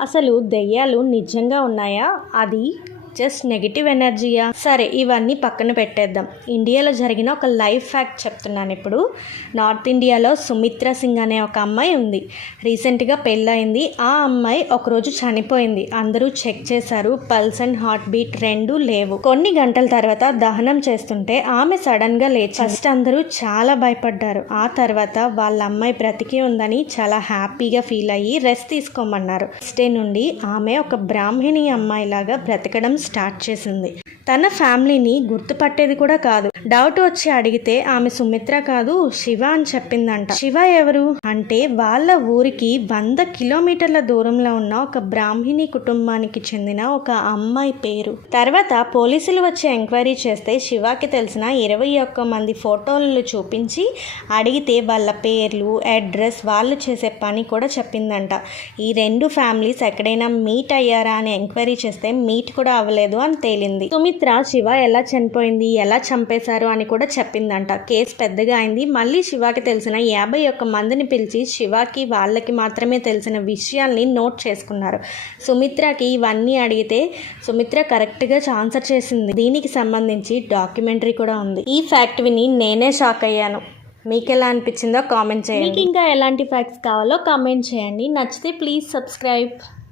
అసలు దెయ్యాలు నిజంగా ఉన్నాయా? అది జస్ట్ నెగిటివ్ ఎనర్జీయా సరే ఇవన్నీ పక్కన పెట్టేద్దాం. ఇండియాలో జరిగిన ఒక లైఫ్ ఫ్యాక్ట్ చెప్తున్నాను ఇప్పుడు. నార్త్ ఇండియాలో సుమిత్ర సింగ్ అనే ఒక అమ్మాయి ఉంది. రీసెంట్గా పెళ్ళయింది. ఆ అమ్మాయి ఒకరోజు చనిపోయింది. అందరూ చెక్ చేశారు. పల్స్ అండ్ హార్ట్ బీట్ రెండు లేవు. కొన్ని గంటల తర్వాత దహనం చేస్తుంటే ఆమె సడన్గా లేచి ఫస్ట్ అందరూ చాలా భయపడ్డారు. ఆ తర్వాత వాళ్ళ అమ్మాయి బ్రతికి ఉందని చాలా హ్యాపీగా ఫీల్ అయ్యి రెస్ట్ తీసుకోమన్నారు. నెక్స్ట్ డే నుండి ఆమె ఒక బ్రాహ్మిణి అమ్మాయిలాగా బ్రతకడం స్టార్ట్ చేసింది. తన ఫ్యామిలీని గుర్తుపట్టేది కూడా కాదు. డౌట్ వచ్చి అడిగితే ఆమె సుమిత్ర కాదు శివ అని చెప్పిందంట. శివ ఎవరు? అంటే వాళ్ళ ఊరికి వంద కిలోమీటర్ల దూరంలో ఉన్న ఒక బ్రాహ్మిణి కుటుంబానికి చెందిన ఒక అమ్మాయి పేరు. తర్వాత పోలీసులు వచ్చి ఎంక్వైరీ చేస్తే శివాకి తెలిసిన ఇరవై ఒక్క మంది ఫోటోలు చూపించి అడిగితే వాళ్ళ పేర్లు అడ్రస్ వాళ్ళు చేసే పని కూడా చెప్పిందంట. ఈ రెండు ఫ్యామిలీస్ ఎక్కడైనా మీట్ అయ్యారా అని ఎంక్వైరీ చేస్తే మీట్ కూడా అవ్వలేదు అని తేలింది. సుమిత్ర శివ ఎలా చనిపోయింది ఎలా చంపేశారు అని కూడా చెప్పిందంట. కేసు పెద్దగా అయింది. మళ్ళీ శివాకి తెలిసిన యాభై ఒక్క మందిని పిలిచి శివాకి వాళ్ళకి మాత్రమే తెలిసిన విషయాల్ని నోట్ చేసుకున్నారు. సుమిత్రకి ఇవన్నీ అడిగితే సుమిత్ర కరెక్ట్గా ఆన్సర్ చేసింది. దీనికి సంబంధించి డాక్యుమెంటరీ కూడా ఉంది. ఈ ఫ్యాక్ట్ విని నేనే షాక్ అయ్యాను. మీకు ఎలా అనిపించిందో కామెంట్ చేయండి. మీకు ఇంకా ఎలాంటి ఫ్యాక్ట్స్ కావాలో కామెంట్ చేయండి. నచ్చితే ప్లీజ్ సబ్స్క్రైబ్.